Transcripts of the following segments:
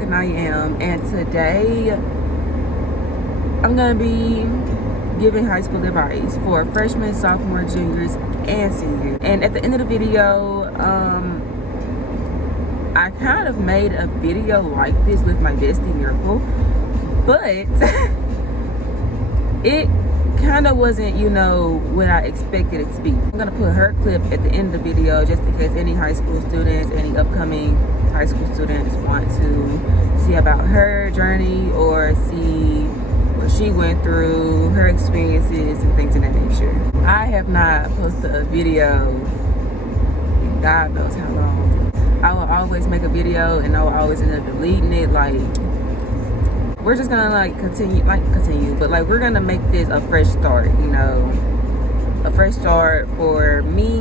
and I am, and today I'm gonna be giving high school advice for freshmen, sophomore, juniors, and seniors. And at the end of the video, I kind of made a video like this with my bestie Miracle, but it kind of wasn't, what I expected it to be. I'm gonna put her clip at the end of the video just in case any high school students, any upcoming high school students want to see about her journey or see what she went through, her experiences, and things of that nature. I have not posted a video in God knows how long. I will always make a video and I will always end up deleting it. We're just gonna continue, but we're gonna make this a fresh start, a fresh start for me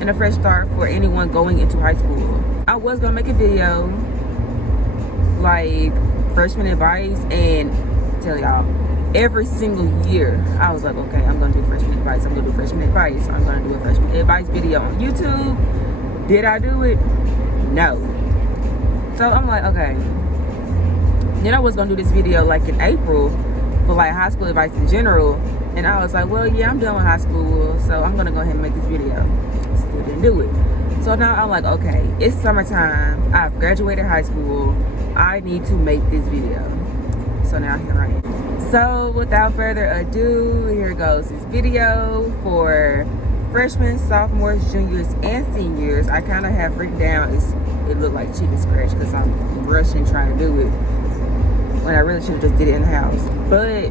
and a fresh start for anyone going into high school. I was gonna make a video like freshman advice and tell y'all every single year I was like, okay, I'm gonna do freshman advice, I'm gonna do freshman advice, I'm gonna do a freshman advice video on YouTube. Did I do it? No. So I'm like, okay. Then I was gonna do this video like in April for high school advice in general, and I was like, well, yeah, I'm done with high school, so I'm gonna go ahead and make this video. Still didn't do it. So now I'm like, okay, it's summertime, I've graduated high school, I need to make this video. So now here I am. So without further ado, here goes this video for freshmen, sophomores, juniors, and seniors. I kind of have written down, it looked like chicken scratch because I'm rushing trying to do it when I really should have just did it in the house. But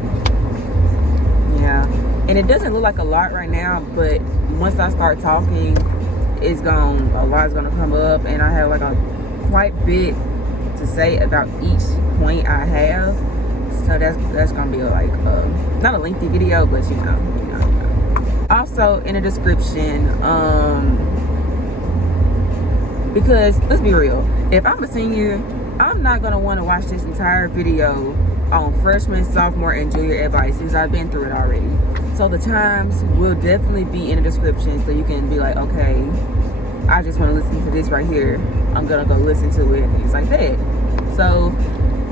yeah, and it doesn't look like a lot right now, but once I start talking, a lot's gonna come up, and I have a quite bit to say about each point I have. So that's gonna be not a lengthy video, but also in the description, because let's be real, if I'm a senior, I'm not gonna want to watch this entire video on freshman, sophomore, and junior advice since I've been through it already. So the times will definitely be in the description, so you can be like, okay, I just want to listen to this right here, I'm gonna go listen to it, and things like that. So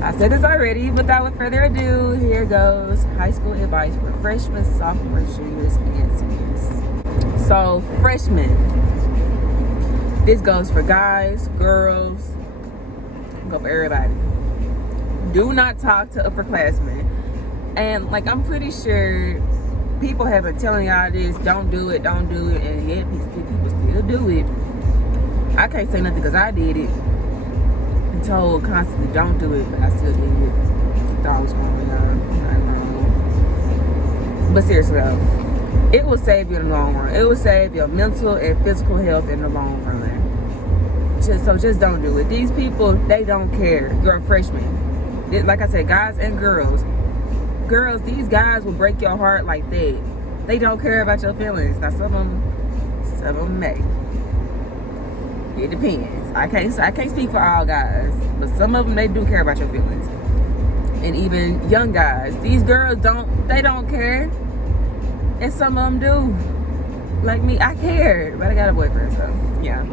I said this already, without further ado, here goes high school advice for freshmen, sophomores, juniors, and seniors. So freshmen, this goes for guys, girls, go for everybody. Do not talk to upperclassmen. And I'm pretty sure people have been telling y'all this, don't do it, and yet people still do it. I can't say nothing because I did it. I'm told constantly, don't do it, but I still did it. Thought I was wrong, y'all. But seriously though, it will save you in the long run. It will save your mental and physical health in the long run. So just don't do it. These people, they don't care. You're a freshman. Like I said, guys and girls. Girls, these guys will break your heart like that. They don't care about your feelings. Now some of them may. It depends. I can't speak for all guys, but some of them, they do care about your feelings. And even young guys, these girls don't care. And some of them do. Like me, I care, but I got a boyfriend, so yeah.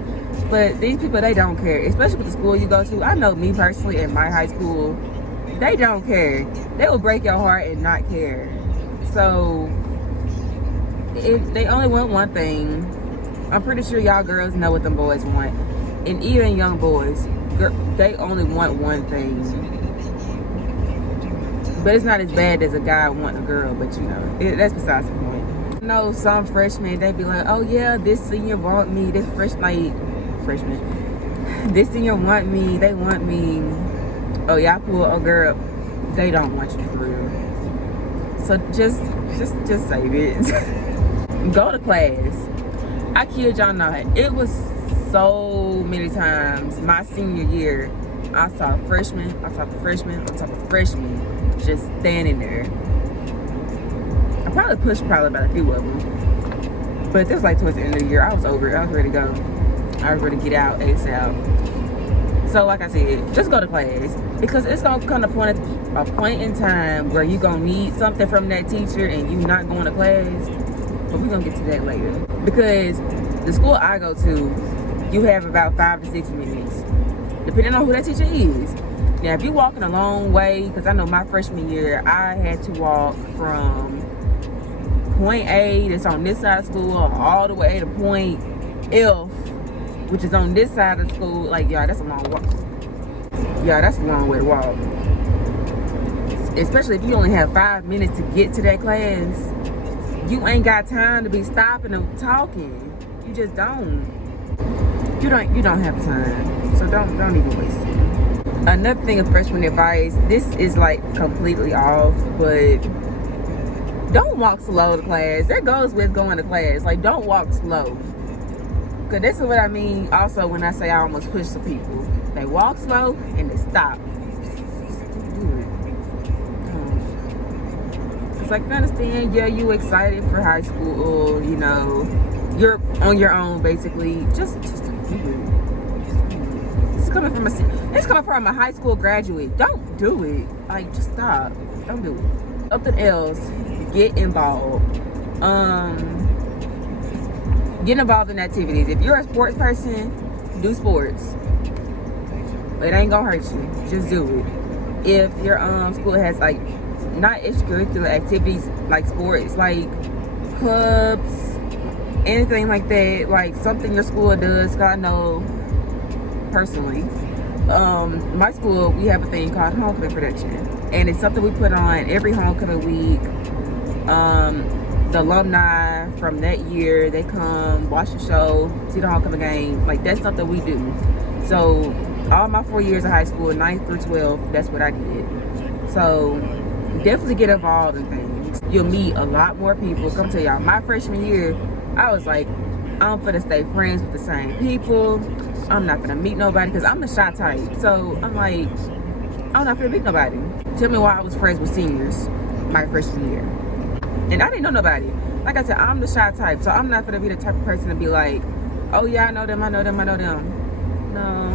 But these people, they don't care, especially with the school you go to. I know me personally in my high school, they don't care. They will break your heart and not care. So they only want one thing. I'm pretty sure y'all girls know what them boys want. And even young boys, they only want one thing. But it's not as bad as a guy wanting a girl, but that's besides the point. I know some freshmen, they be like, oh yeah, this senior want me, this freshman, this senior want me, they want me. Oh yeah, I pull a girl, they don't want you for real. So just save it. Go to class. I kid y'all not, it was so many times my senior year, I saw freshmen on top of freshmen on top of freshmen just standing there. I probably pushed about a few of them, but this was towards the end of the year. I was over it. I was ready to go. I was ready to get out ASAP. So like I said, just go to class, because it's gonna come to a point in time where you're gonna need something from that teacher and you not going to class. But we're gonna get to that later, because the school I go to, you have about 5 to 6 minutes, depending on who that teacher is. Now, if you're walking a long way, because I know my freshman year, I had to walk from point A, that's on this side of school, all the way to point F, which is on this side of school. Like, y'all, that's a long walk. Yeah, that's a long way to walk. Especially if you only have 5 minutes to get to that class. You ain't got time to be stopping and talking. You just don't. You don't have time. So don't even waste it. Another thing of freshman advice, this is like completely off, but don't walk slow to class. That goes with going to class. Like, don't walk slow. Because this is what I mean also when I say I almost push some people. They walk slow and they stop. It's like, I understand, yeah, you excited for high school, you know, you're on your own basically. Just do it. It's coming from a high school graduate. Don't do it. Like, just stop. Don't do it. Something else, get involved. Get involved in activities. If you're a sports person, do sports. It ain't gonna hurt you. Just do it. If your school has like not extracurricular activities like sports, like clubs, anything like that, like something your school does. Cause I know personally, my school, we have a thing called homecoming production, and it's something we put on every homecoming week. The alumni from that year, they come watch the show, see the homecoming game. Like, that's something we do. So all my 4 years of high school, 9th through 12th, that's what I did. So definitely get involved in things. You'll meet a lot more people. Come tell y'all, my freshman year, I was like, I'm gonna stay friends with the same people. I'm not gonna meet nobody because I'm the shy type. So I'm like, I'm not gonna meet nobody. Tell me why I was friends with seniors my freshman year. And I didn't know nobody. Like I said, I'm the shy type. So I'm not gonna be the type of person to be like, oh yeah, I know them. No.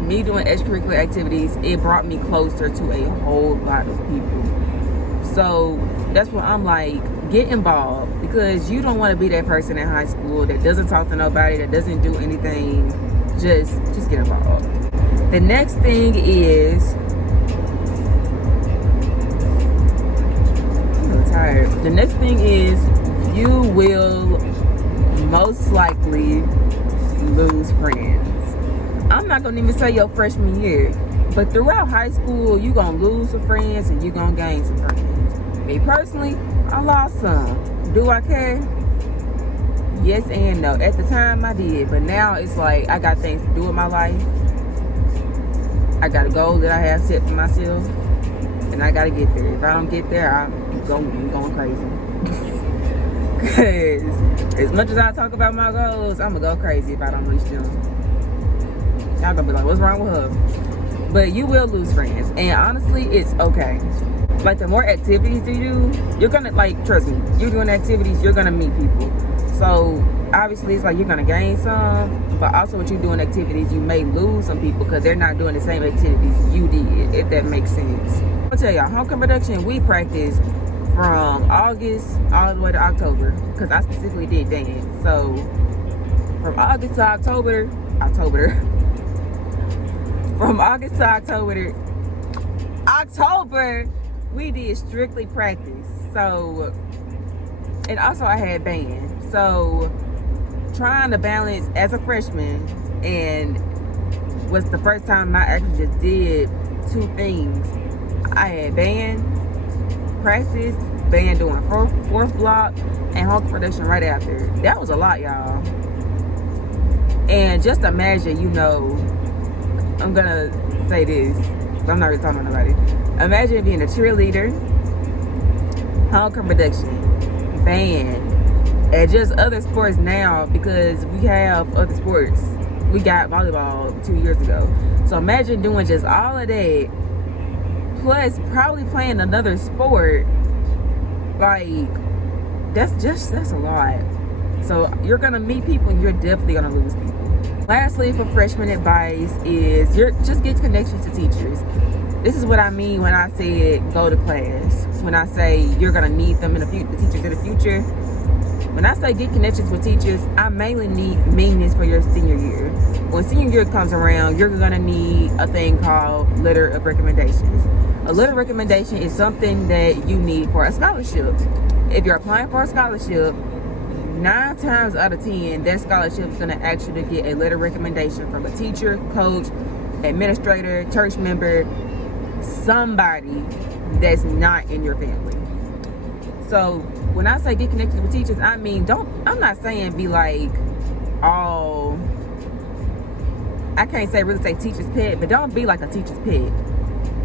Me doing extracurricular activities, it brought me closer to a whole lot of people. So that's what I'm like, get involved, because you don't want to be that person in high school that doesn't talk to nobody, that doesn't do anything. Just get involved. The next thing is, I'm really tired. The next thing is, you will most likely lose friends. I'm not gonna even say your freshman year, but throughout high school, you gonna lose some friends and you gonna gain some friends. Me personally, I lost some. Do I care? Yes and no. At the time, I did, but now it's like I got things to do in my life. I got a goal that I have set for myself, and I gotta get there. If I don't get there, I'm going crazy. Because as much as I talk about my goals, I'm gonna go crazy if I don't reach them. Y'all gonna be like, what's wrong with her? But you will lose friends, and honestly, it's okay. Like, the more activities you do, you're gonna, like, trust me, you're doing activities, you're gonna meet people. So obviously it's like you're gonna gain some, but also what you doing activities, you may lose some people because they're not doing the same activities you did, if that makes sense. I'll tell y'all, homecoming production, we practice from August all the way to October, because I specifically did dance. So from August to October, from August to October, we did strictly practice. So, and also I had band. So trying to balance as a freshman, and was the first time I actually just did two things. I had band practice, band doing fourth block, and home production right after. That was a lot, y'all. And just imagine, you know, I'm gonna say this, but I'm not really talking about nobody. Imagine being a cheerleader, homecoming production, band, and just other sports now, because we have other sports. We got volleyball 2 years ago. So imagine doing just all of that, plus probably playing another sport. Like, that's a lot. So you're gonna meet people and you're definitely gonna lose people. Lastly, for freshman advice is just get connections to teachers. This is what I mean when I said go to class. When I say you're gonna need them in the teachers in the future. When I say get connections with teachers, I mainly mean this for your senior year. when senior year comes around, you're gonna need a thing called letter of recommendations. A letter of recommendation is something that you need for a scholarship. If you're applying for a scholarship, 9 times out of 10, that scholarship is gonna ask you to get a letter of recommendation from a teacher, coach, administrator, church member, somebody that's not in your family. So when I say get connected with teachers, I mean, I'm not saying be like all, I can't really say teacher's pet, but don't be like a teacher's pet.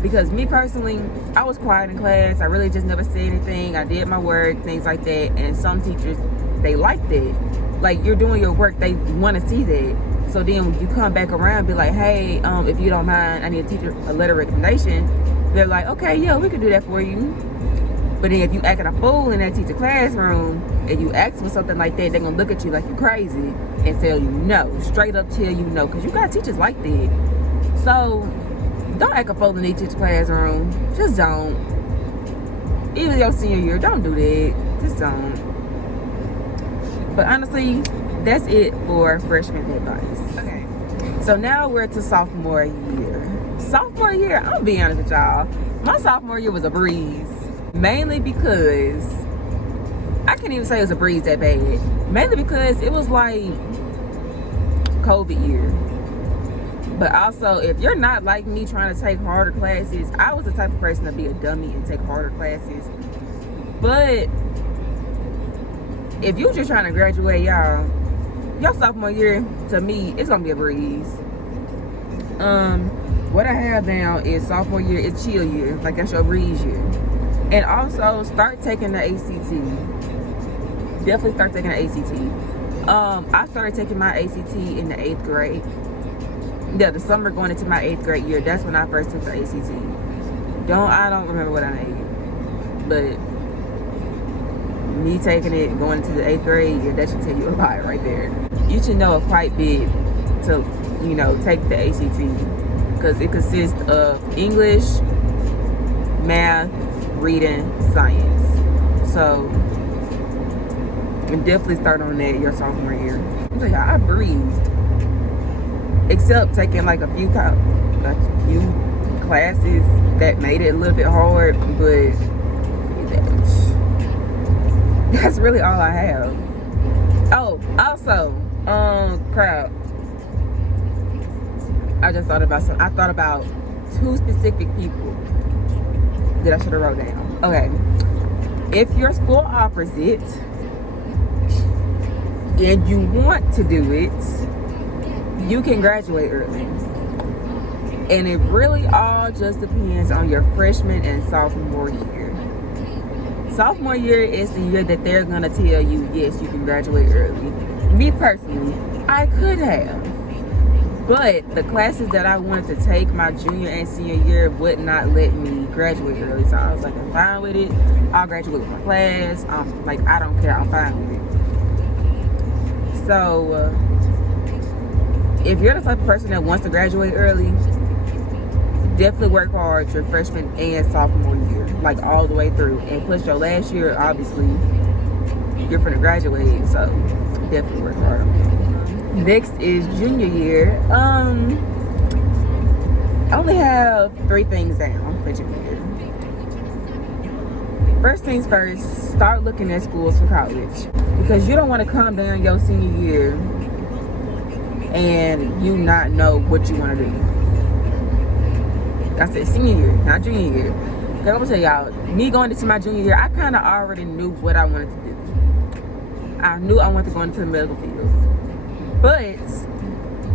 Because me personally, I was quiet in class. I really just never said anything. I did my work, things like that. And some teachers, they like that. Like, you're doing your work, they want to see that. So then when you come back around and be like, hey, if you don't mind, I need a teacher a letter of recommendation. They're like, okay, yeah, we can do that for you. But then if you acting a fool in that teacher classroom and you ask for something like that, they're going to look at you like you're crazy and tell you no. Straight up tell you no. Because you got teachers like that. So don't act a fool in that teacher classroom. Just don't. Even your senior year, don't do that. Just don't. But honestly, that's it for freshman advice. Okay. So now we're to sophomore year. Sophomore year, I'm gonna be honest with y'all. My sophomore year was a breeze. Mainly because, I can't even say it was a breeze that bad. Mainly because it was like COVID year. But also, if you're not like me trying to take harder classes, I was the type of person to be a dummy and take harder classes. But if you're just trying to graduate, y'all, your sophomore year, to me, it's gonna be a breeze. What I have now is sophomore year is chill year, like that's your breeze year. And also start taking the ACT. Definitely start taking the ACT. I started taking my ACT in the 8th grade. Yeah, the summer going into my 8th grade year, that's when I first took the ACT. I don't remember what I made, but me taking it going into the 8th grade year, that should tell you a lot right there. You should know quite a bit to, take the ACT, because it consists of English, math, reading, science. So definitely start on that your sophomore year. I'm telling y'all, I breezed. Except taking like a few classes that made it a little bit hard, but that's really all I have. Oh, also, crap. I just thought about I thought about 2 specific people that I should have wrote down. Okay. If your school offers it and you want to do it, you can graduate early. And it really all just depends on your freshman and sophomore year. Sophomore year is the year that they're gonna tell you, yes, you can graduate early. Me personally, I could have. But the classes that I wanted to take my junior and senior year would not let me graduate early. So I was like, I'm fine with it. I'll graduate with my class. I don't care, I'm fine with it. So, if you're the type of person that wants to graduate early, definitely work hard your freshman and sophomore year, like all the way through. And plus your last year, obviously, you're finna graduate, so definitely work hard on that. Next is junior year. I only have 3 things down for junior year. First things first, start looking at schools for college, because you don't want to come down your senior year and you not know what you want to do. I said senior year, not junior year. Because I'm going to tell y'all, me going into my junior year, I kind of already knew what I wanted to do. I knew I wanted to go into the medical field. But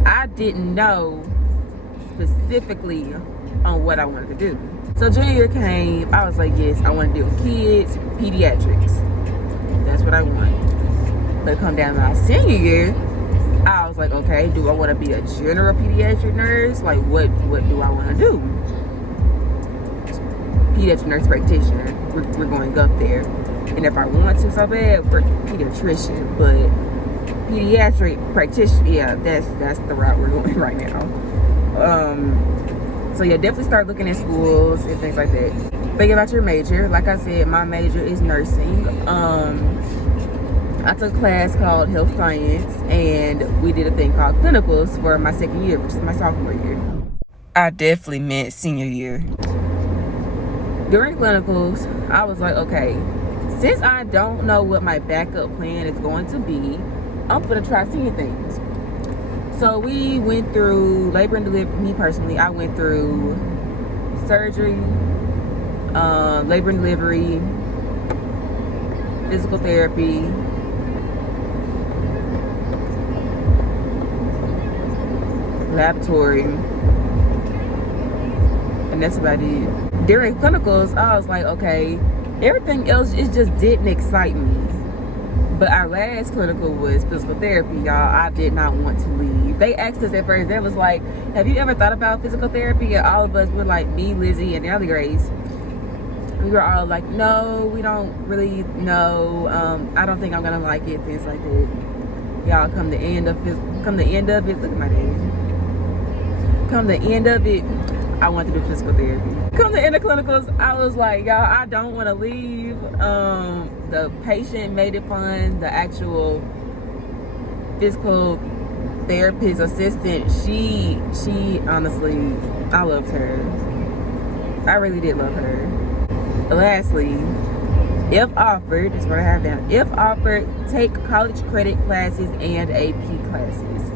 I didn't know specifically on what I wanted to do. So junior year came, I was like, yes, I want to deal with kids, pediatrics. That's what I want. But come down to my senior year, I was like, okay, do I want to be a general pediatric nurse? Like, what do I want to do? Pediatric nurse practitioner. We're going up there. And if I want to so bad, for pediatrician. But pediatric practitioner, yeah, that's the route we're going right now. So yeah, definitely start looking at schools and things like that. Think about your major. Like I said, my major is nursing. I took a class called Health Science, and we did a thing called clinicals for my second year, which is my sophomore year. I definitely meant senior year. During clinicals, I was like, okay, since I don't know what my backup plan is going to be, I'm gonna try senior things. So we went through labor and delivery. Me personally, I went through surgery, labor and delivery, physical therapy, laboratory, and that's about it. During clinicals, I was like, okay, everything else, it just didn't excite me. But our last clinical was physical therapy, y'all. I did not want to leave. They asked us at first, they was like, have you ever thought about physical therapy? And all of us were like, me, Lizzie, and the other Grace. We were all like, no, we don't really know. I don't think I'm gonna like it, things like that. Y'all, come the end of it, look at my dad. Come the end of it, I want to do physical therapy. Come the end of clinicals, I was like, y'all, I don't want to leave. The patient made it fun. The actual physical therapist assistant, she honestly, I loved her. I really did love her. Lastly, if offered, that's what I have down. If offered, take college credit classes and AP classes.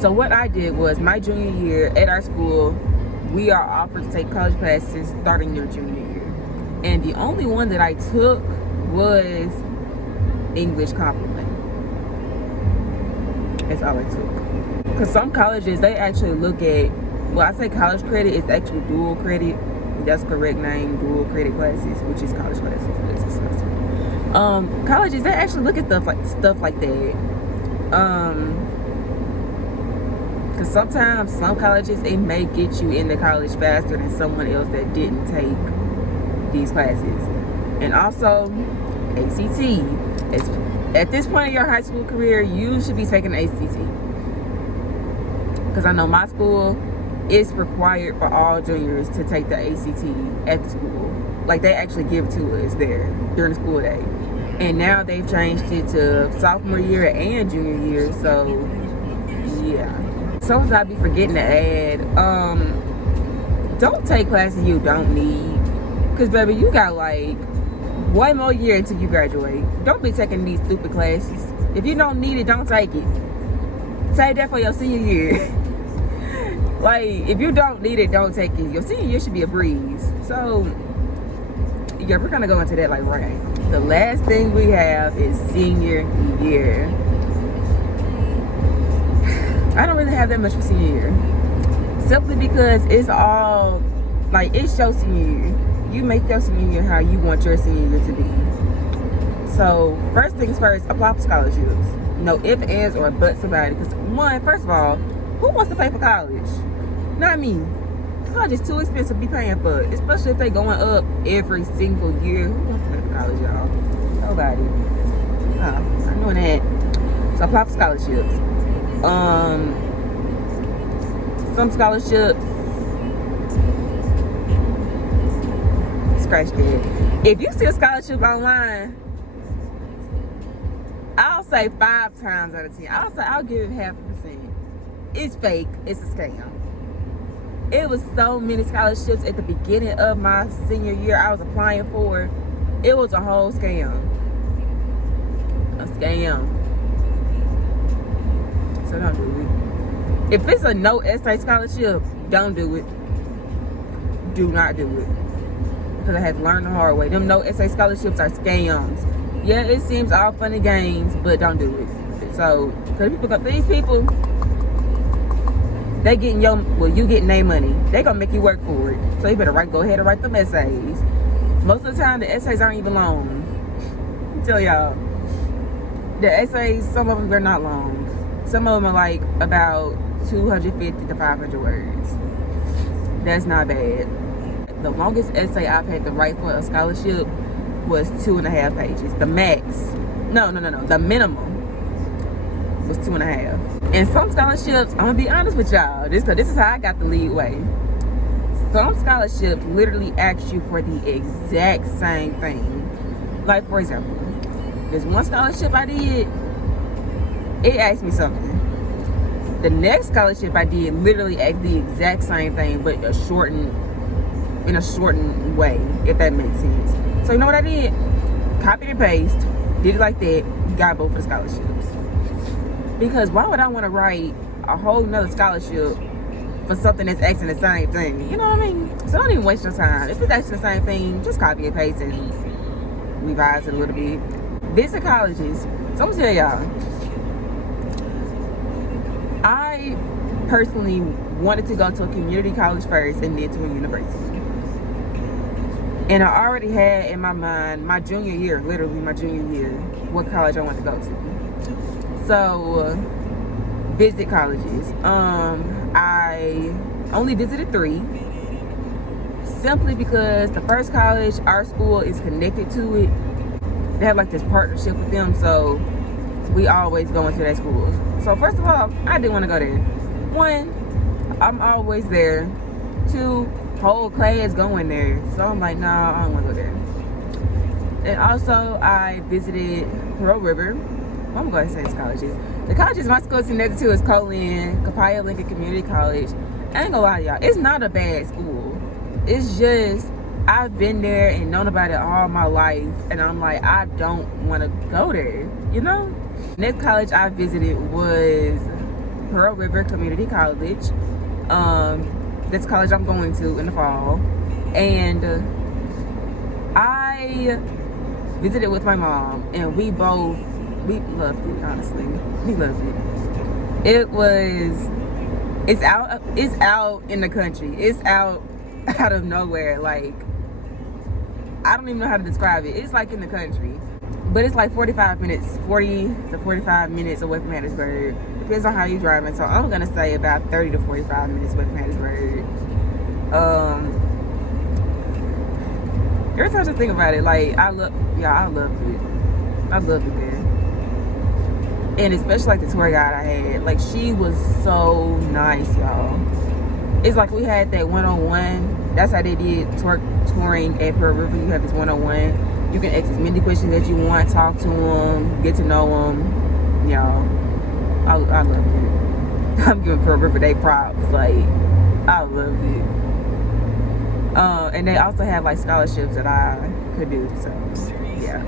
So what I did was, my junior year at our school, we are offered to take college classes starting your junior year. And the only one that I took was English complement. That's all I took. Because some colleges, they actually look at, well, I say college credit, it's actually dual credit. That's the correct name, dual credit classes, which is college classes. Colleges, they actually look at stuff like that. Because sometimes some colleges, it may get you into college faster than someone else that didn't take these classes. And also, ACT. At this point in your high school career, you should be taking ACT. Because I know my school, it's required for all juniors to take the ACT at the school. Like, they actually give it to us there during the school day. And now they've changed it to sophomore year and junior year, so yeah. Sometimes I be forgetting to add, don't take classes you don't need. Because, baby, you got like one more year until you graduate. Don't be taking these stupid classes. If you don't need it, don't take it. Save that for your senior year. Like, if you don't need it, don't take it. Your senior year should be a breeze. So, yeah, we're going to go into that like right now. The last thing we have is senior year. I don't really have that much for senior year. Simply because it's all, like, it's your senior year. You make your senior year how you want your senior year to be. So, first things first, apply for scholarships. No ifs, ands, or buts about it. Because, one, first of all, who wants to pay for college? Not me. College is too expensive to be paying for, especially if they going up every single year. Who wants to pay for college, y'all? Nobody. Oh, I'm doing that. So apply for scholarships. Some scholarships, scratch that. If you see a scholarship online, I'll say 5 times out of 10. I'll give it 0.5%. It's fake. It's a scam. It was so many scholarships at the beginning of my senior year I was applying for. It was a whole scam. A scam. So don't do it. If it's a no essay scholarship, don't do it. Do not do it. Because I had to learn the hard way. Them no essay scholarships are scams. Yeah, it seems all fun and games, but don't do it. So, because these people, they getting you getting their money. They gonna make you work for it. So you better go ahead and write them essays. Most of the time, the essays aren't even long. I'll tell y'all, the essays, some of them are not long. Some of them are like about 250 to 500 words. That's not bad. The longest essay I've had to write for a scholarship was 2.5 pages. The max, no, the minimum was 2.5. And some scholarships, I'm gonna be honest with y'all, this is how I got the lead way. Some scholarships literally ask you for the exact same thing. Like, for example, This one scholarship I did, it asked me something. The next scholarship I did literally asked the exact same thing, but in a shortened way, if that makes sense. So you know what I did? Copied and paste, did it like that, got both of the scholarships. Because why would I want to write a whole nother scholarship for something that's asking the same thing? You know what I mean? So don't even waste your time. If it's asking the same thing, just copy and paste and revise it a little bit. Visit colleges. So I'm gonna tell y'all, I personally wanted to go to a community college first and then to a university. And I already had in my mind my junior year, literally my junior year, what college I wanted to go to. So, visit colleges. I only visited 3. Simply because the first college, our school is connected to it. They have like this partnership with them, so we always go into that school. So first of all, I didn't want to go there. 1, I'm always there. 2, whole class going there. So I'm like, nah, I don't want to go there. And also, I visited Pearl River. Well, I'm going to say it's colleges. The colleges my school is connected to is Colin, Capaya Lincoln Community College. I ain't gonna lie to y'all, it's not a bad school. It's just, I've been there and known about it all my life, and I'm like, I don't want to go there, you know? Next college I visited was Pearl River Community College. That's college I'm going to in the fall. And I visited with my mom, and we loved it, honestly. We loved it. It's out in the country. It's out of nowhere. Like, I don't even know how to describe it. It's like in the country. But it's like 40 to 45 minutes away from Hattiesburg. Depends on how you're driving. So I'm going to say about 30 to 45 minutes away from Hattiesburg. Every time I think about it, like, I loved it. I loved it there. And especially like the tour guide I had. Like, she was so nice, y'all. It's like we had that one-on-one. That's how they did touring at Pearl River. You have this one-on-one. You can ask as many questions as you want, talk to them, get to know them. Y'all, I loved it. I'm giving Pearl River their props. Like, I loved it. And they also have like scholarships that I could do. So, yeah.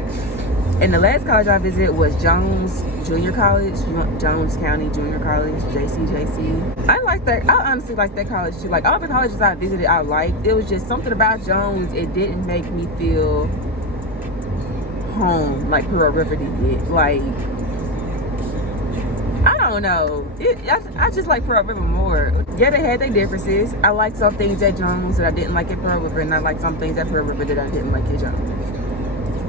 And the last college I visited was Jones Junior College, Jones County Junior College, JCJC. I like that. I honestly like that college too. Like, all the colleges I visited, I liked. It was just something about Jones. It didn't make me feel home like Pearl River did. Like, I don't know. I just like Pearl River more. Yeah, they had their differences. I liked some things at Jones that I didn't like at Pearl River, and I liked some things at Pearl River that I didn't like at Jones.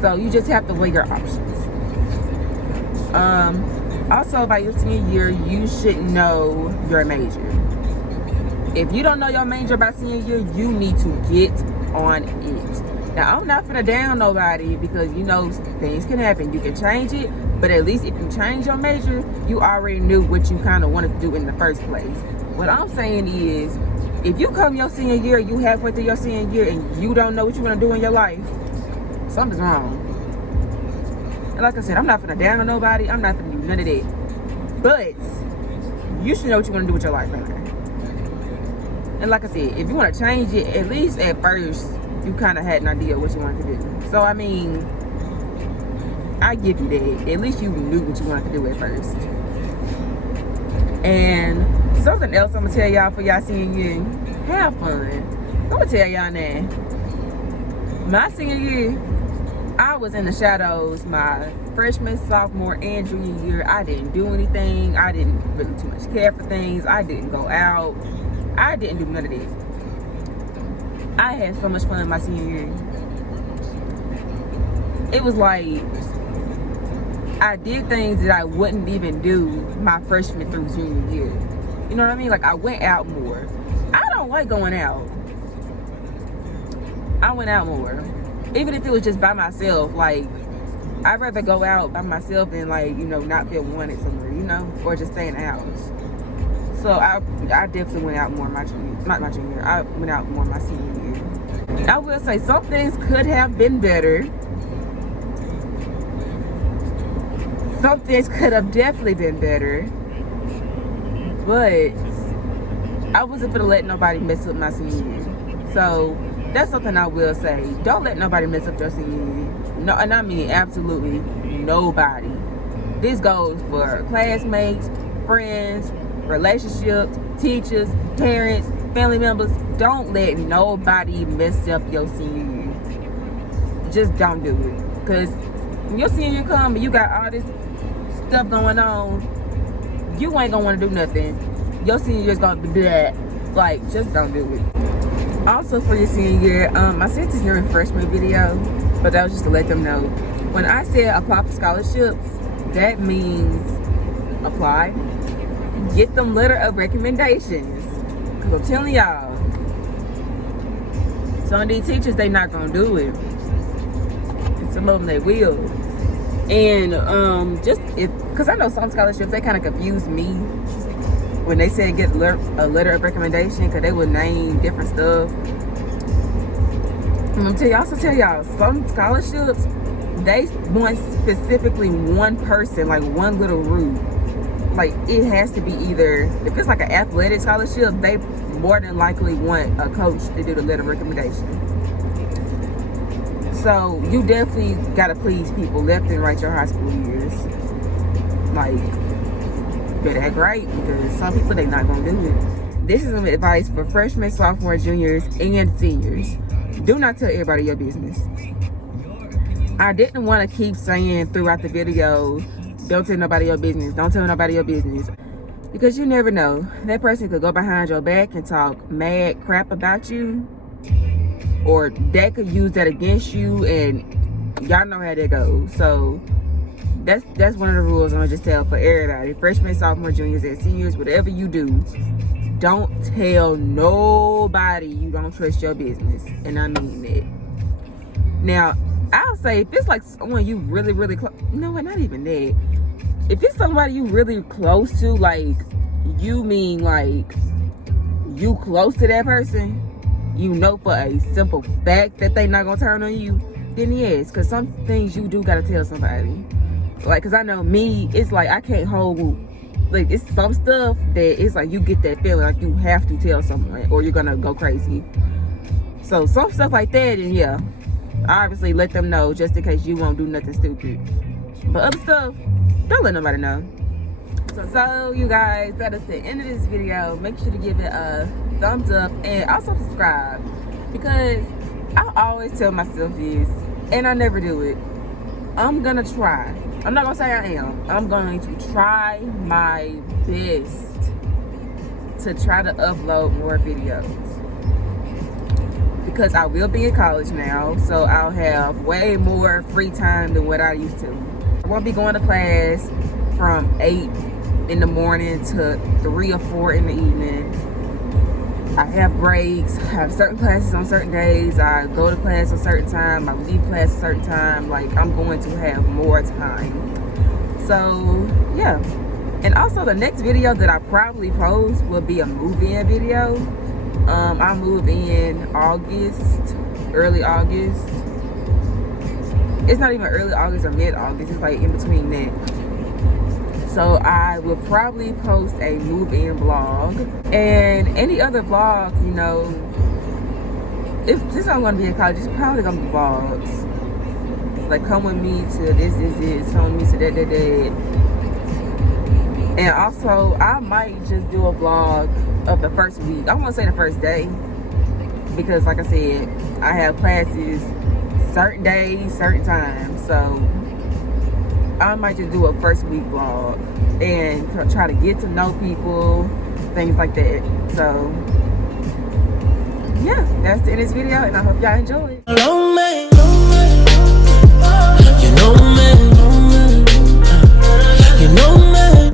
So you just have to weigh your options. Also, by your senior year, you should know your major. If you don't know your major by senior year, you need to get on it. Now, I'm not finna down nobody because, you know, things can happen. You can change it, but at least if you change your major, you already knew what you kind of wanted to do in the first place. What I'm saying is, if you come your senior year, you halfway through your senior year, and you don't know what you want to do in your life, something's wrong. And like I said, I'm not finna down on nobody. I'm not finna do none of that. But you should know what you want to do with your life right now. And like I said, if you want to change it, at least at first, you kind of had an idea of what you wanted to do. So, I mean, I give you that. At least you knew what you wanted to do at first. And something else I'm going to tell y'all for y'all senior year, have fun. I'm going to tell y'all now. My senior year, I was in the shadows. My freshman, sophomore, and junior year, I didn't do anything. I didn't really too much care for things. I didn't go out. I didn't do none of that. I had so much fun in my senior year. It was like I did things that I wouldn't even do my freshman through junior year. You know what I mean? Like, I went out more. I don't like going out. I went out more. Even if it was just by myself. Like, I'd rather go out by myself than, like, you know, not feel wanted somewhere, you know? Or just stay in the house. So I definitely went out more my junior, not my junior, I went out more my senior year. I will say some things could have been better. some things could have definitely been better, but I wasn't gonna let nobody mess up my senior year. So that's something I will say. Don't let nobody mess up your senior year. No, and I mean absolutely nobody. This goes for classmates, friends, relationships, teachers, parents, family members. Don't let nobody mess up your senior year. Just don't do it. Because when your senior year come and you got all this stuff going on, you ain't gonna want to do nothing. Your senior year is gonna be that. Like, just don't do it. Also for your senior year, I sent this during freshman video, but that was just to let them know. When I said apply for scholarships, that means apply. Get them letter of recommendations. Cause I'm telling y'all, some of these teachers, they not gonna do it. And some of them they will. And cause I know some scholarships, they kind of confuse me when they say get a letter of recommendation, because they would name different stuff. I'm gonna also tell y'all, some scholarships, they want specifically one person, like one little route. Like, it has to be either, if it's like an athletic scholarship, they more than likely want a coach to do the letter of recommendation. So you definitely gotta please people left and right your high school years. Like, better act right, because some people, they not gonna do it. This is some advice for freshmen, sophomores, juniors, and seniors. Do not tell everybody your business. I didn't want to keep saying throughout the video, don't tell nobody your business, don't tell nobody your business, because you never know. That person could go behind your back and talk mad crap about you, or that could use that against you, and y'all know how that goes. So that's one of the rules I'm gonna just tell for everybody. Freshmen, sophomores, juniors, and seniors, whatever you do, don't tell nobody you don't trust your business. And I mean that. Now, I'll say if it's like someone you really, really close, no, not even that. If it's somebody you really close to, like, you mean like you close to that person, you know for a simple fact that they not gonna turn on you, then yes, because some things you do gotta tell somebody. Like, because I know me, it's like I can't hold, like, it's some stuff that it's like you get that feeling like you have to tell someone or you're gonna go crazy. So some stuff like that, and yeah, obviously let them know just in case you won't do nothing stupid. But other stuff, don't let nobody know. So you guys, that is the end of this video. Make sure to give it a thumbs up and also subscribe, because I always tell myself this and I never do it. I'm gonna try. I'm not gonna say I am. I'm going to try my best to try to upload more videos, because I will be in college now, so I'll have way more free time than what I used to. I won't be going to class from 8 in the morning to 3 or 4 in the evening. I have breaks. I have certain classes on certain days. I go to class a certain time. I leave class a certain time. Like, I'm going to have more time. So, yeah. And also, the next video that I probably post will be a move-in video. I'll move in August, early August. It's not even early August or mid-August. It's like in between that. So I will probably post a move-in vlog, and any other vlog, you know, if this I'm gonna be in college, it's probably gonna be vlogs. Like, come with me to this, come with me to that. And also, I might just do a vlog of the first week. I won't say the first day, because like I said, I have classes certain days, certain times. So I might just do a first week vlog and try to get to know people, things like that. So yeah, that's the end of this video, and I hope y'all enjoy it.